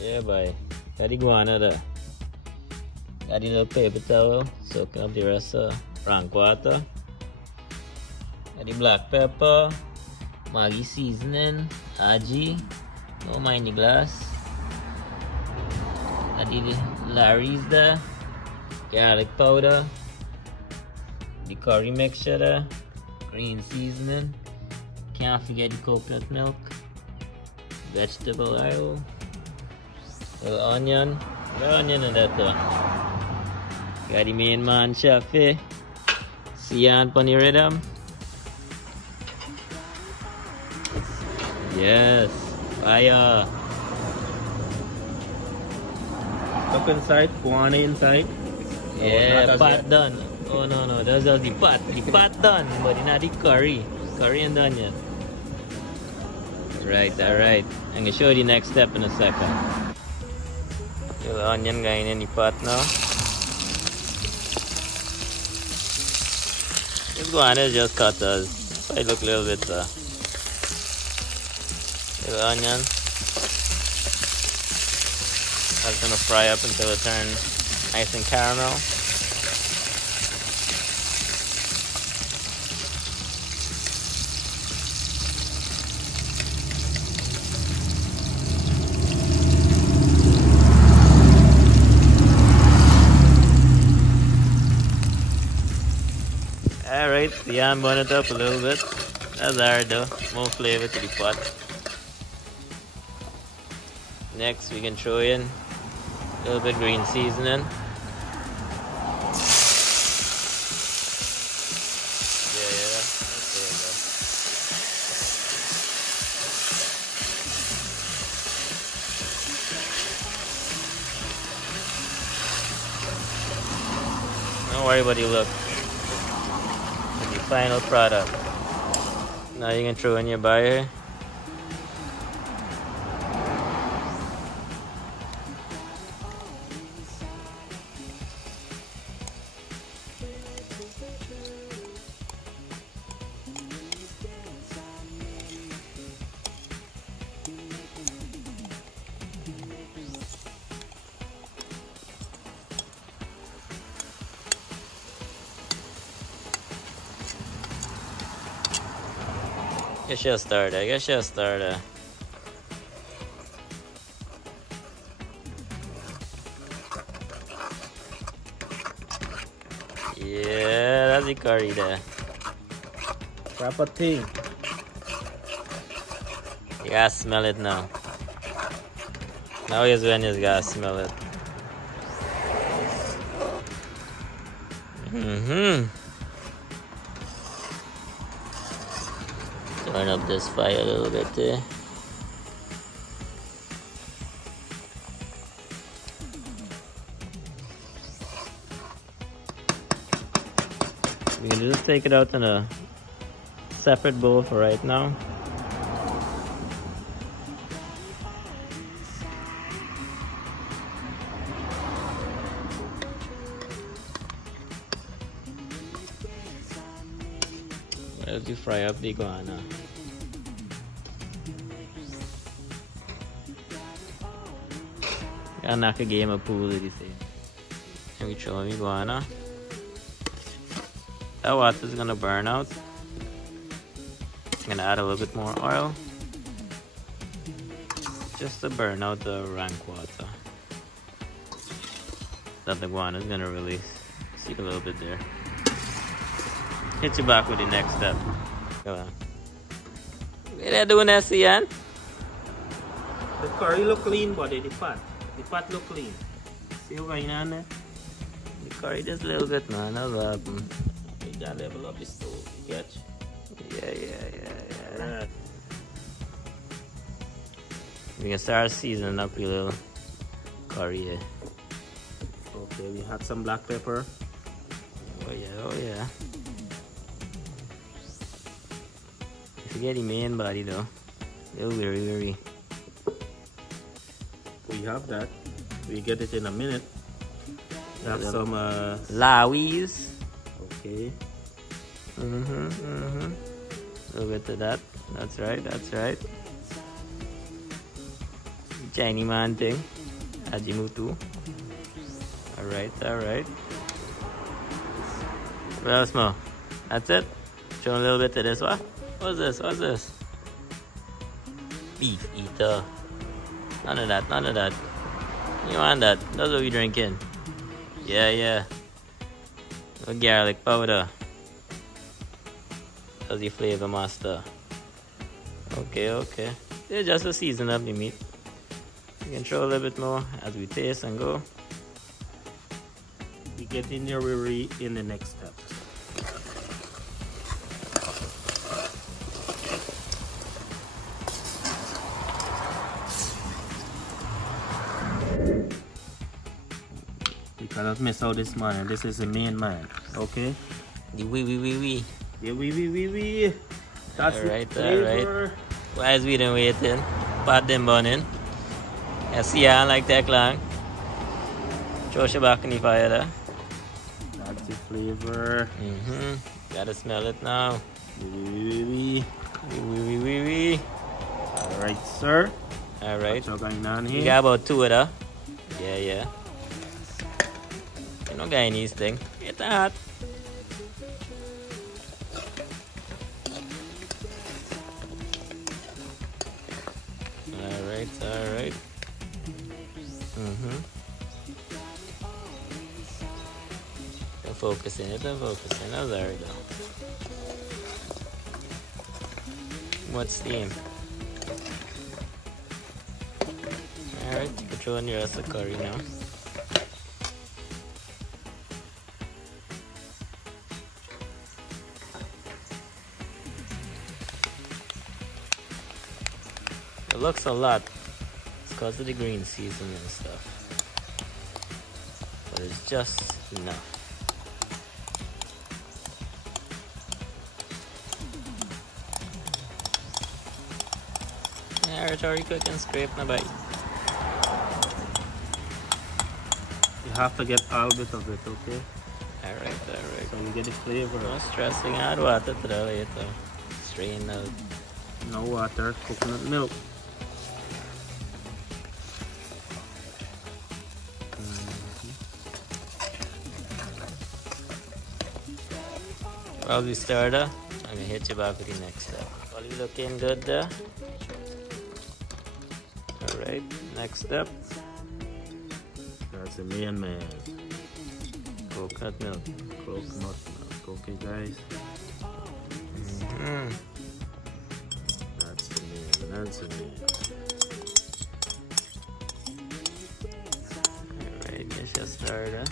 Yeah, boy. Got the iguana there. Got the little paper towel, soaking up the rest of rank water. Got the black pepper, Maggi seasoning, aji, no mind the glass. Got the Larry's there, garlic powder, the curry mixture there, green seasoning. Can't forget the coconut milk, vegetable oil, little onion. The onion in that too. Got the main man chef here. Sian on the rhythm. Yes, fire. Up inside, iguana inside. Yeah, pot done. Oh no, that's just the pot. The pot done, but not the curry. Curry and onion. Alright. I'm gonna show you the next step in a second. The onion going in the pot now. This iguana is just cut as. So it look a little bit little onion. That's gonna fry up until it turns nice and caramel. Alright, yeah, I'm burning it up a little bit. That's alright though, more flavor to the pot. Next we can throw in a little bit green seasoning. Yeah, okay, don't worry about the look. Final product. Now you can throw in your buyer. Get your starter. Yeah, that's the curry there. Proper thing. You gotta smell it now. Now is when you gotta smell it. Turn up this fire a little bit there. We can just take it out in a separate bowl for right now. As you fry up the iguana. Gotta knock a game of pool, did you say? And we throw the iguana. That water's gonna burn out. I'm gonna add a little bit more oil. Just to burn out the rank water that the iguana is gonna release. See a little bit there. Hit you back with the next step. Come on. What are you doing there, Sian? The curry look clean, but the pot look clean. See what's going on there? The curry just a little bit, man. That's what happened. You gotta level up the stove, you catch? Yeah. We can start seasoning up your little curry here. Okay, we had some black pepper. Oh yeah. Forget the main body though. They're very. We have that. We get it in a minute. We have some Lawies. Okay. A little bit of that. That's right. Chinese man thing. Ajimutu. Alright, alright. What else more? That's it? Show a little bit of this one. What's this? What's this? Beef eater. None of that, none of that. You want that? That's what we drinking. Yeah, yeah. No garlic powder. That's the flavor master. Okay, okay. It's just to season up the meat. You can throw a little bit more as we taste and go. We get in your worry in the next step. We cannot miss out this man. This is the main man. Okay? The wee. Yeah, wee. That's alright, the flavor. alright. While we done waiting, pot them burning. I see ya like that long. Throw she back in the fire there. That's the flavor. Gotta smell it now. Wee. Wee. Alright, sir. Alright. What's going on here? You got about 2 of that. Yeah. You don't got any thing. Get that. Alright. I'm focusing. Oh, there we go. What steam? Alright, you can throw in your rest of curry now. It looks a lot. It's because of the green seasoning and stuff. But it's just enough. Alright, already quick and scrape na bite. You have to get all bit of it, okay? Alright. So you get the flavor. No stressing, add water to the later. Strain out. No water, coconut milk. While we stir that, I'm gonna hit you back with the next step. While you looking good there. Alright, next step. That's the main man. Coconut milk. Okay, guys. That's the main. Alright, get your starter.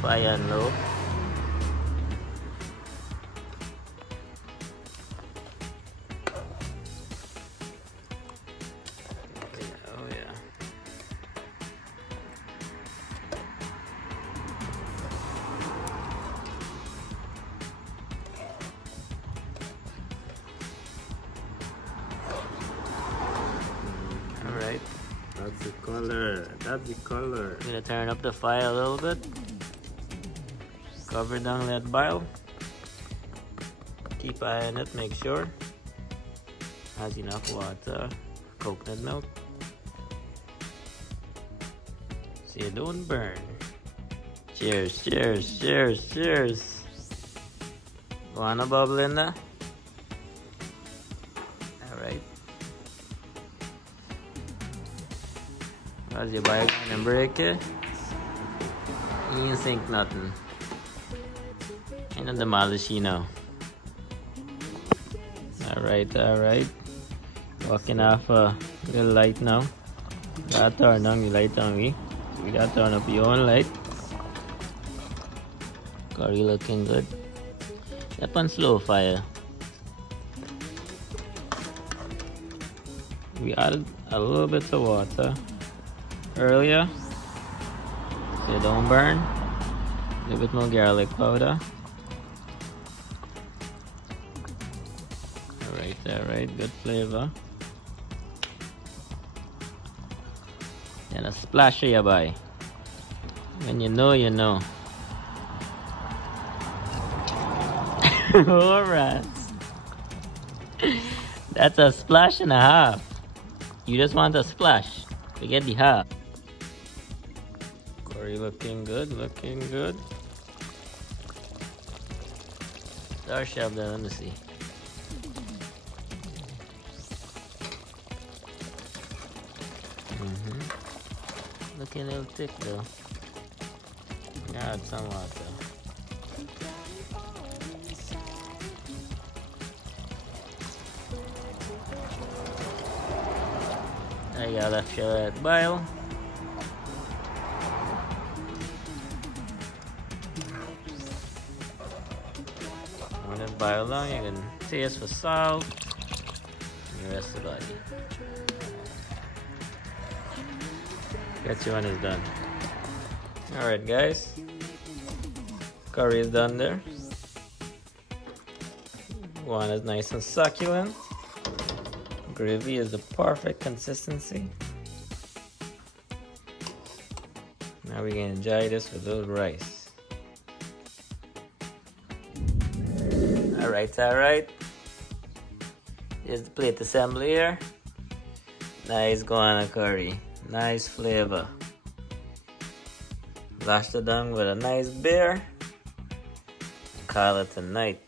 Fire and low. Oh yeah. Alright. That's the color. I'm gonna turn up the fire a little bit. Cover down, let boil. Keep eye on it, make sure has enough water. Coconut milk, so you don't burn. Cheers. Want a bubble in there? Alright. As you buy it and break it, you ain't sink nothing. Ain't the demolish, you know. Alright. Walking off a little light now. Gotta turn on the light on me. You gotta turn up your own light. Curry looking good. Up on slow fire. We added a little bit of water earlier so you don't burn. A little bit more garlic powder. Alright, good flavor. And a splash of your boy. When you know, you know. Alright. That's a splash and a half. You just want a splash. Forget the half. Curry looking good, looking good. Star shove that, let me see. Looking a little thick though. Add some water. I gotta fill that boil. When it boils down, you can taste for salt and the rest of the body. Catch you when it's done. Alright guys, curry is done there. One is nice and succulent. Gravy is the perfect consistency. Now we can enjoy this with a little rice. Alright. Here's the plate assembly here. Nice Iguana curry. Nice flavor. Lash it down with a nice beer. Call it a night.